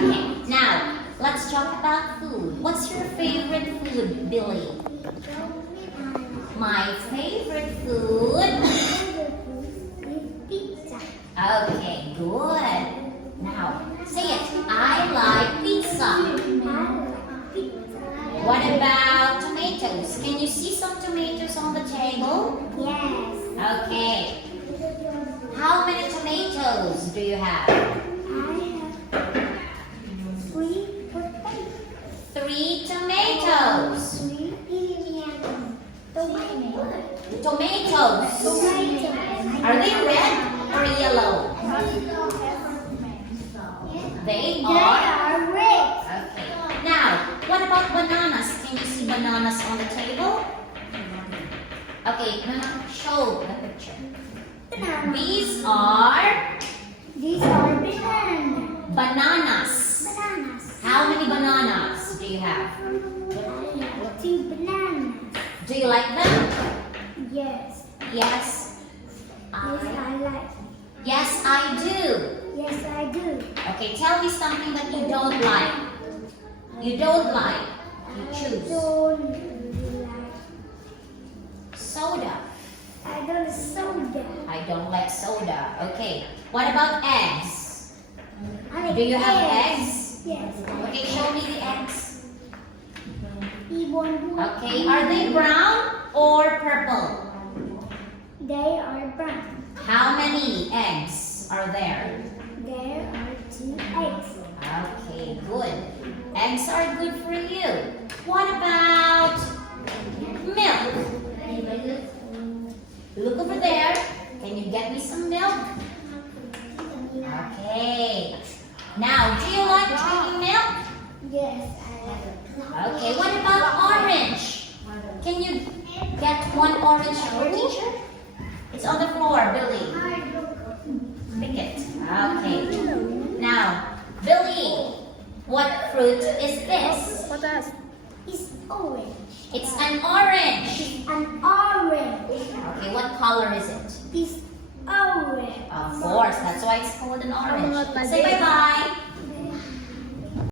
Okay, now let's talk about food. What's your favorite food, Billy? My favorite food. Pizza. Okay, good. Now say it. I like pizza. What about tomatoes? Can you see some tomatoes on the table? Yes. Okay. How many tomatoes do you have? I have 3 potatoes. 3 tomatoes. 3 tomatoes. Tomatoes. Are they red or yellow? They They are. are red. Okay. Now, what about bananas? Can you see bananas on the table? Okay, show the picture. These are These are bananas. bananas. Bananas. How many bananas do you have? I have 2 bananas. Do you like them? Yes. Yes. Yes, I like. Yes, I do. Yes, I do. Okay, tell me something that you don't like. You don't like. You I choose. don't like. Soda. I don't soda. I don't like soda. Okay. What about eggs? I like Do you have eggs? Yes. Okay, show me the eggs. Okay, are they brown or purple? They are brown. How many eggs are there? There are 2 eggs. Okay, good. Eggs are good for you. What about milk? Look over there. Can you get me some milk? Okay. Now, do you like drinking milk? Yes, I like. Okay, what about orange? Can you get 1 orange for teacher? It's on the floor, Billy. Pick it. Okay. Now, Billy, what fruit is this? What else? It's orange. It's an orange. An orange. Okay, what color is it? It's orange. Of course, that's why it's called an orange. How about Say my bye-bye.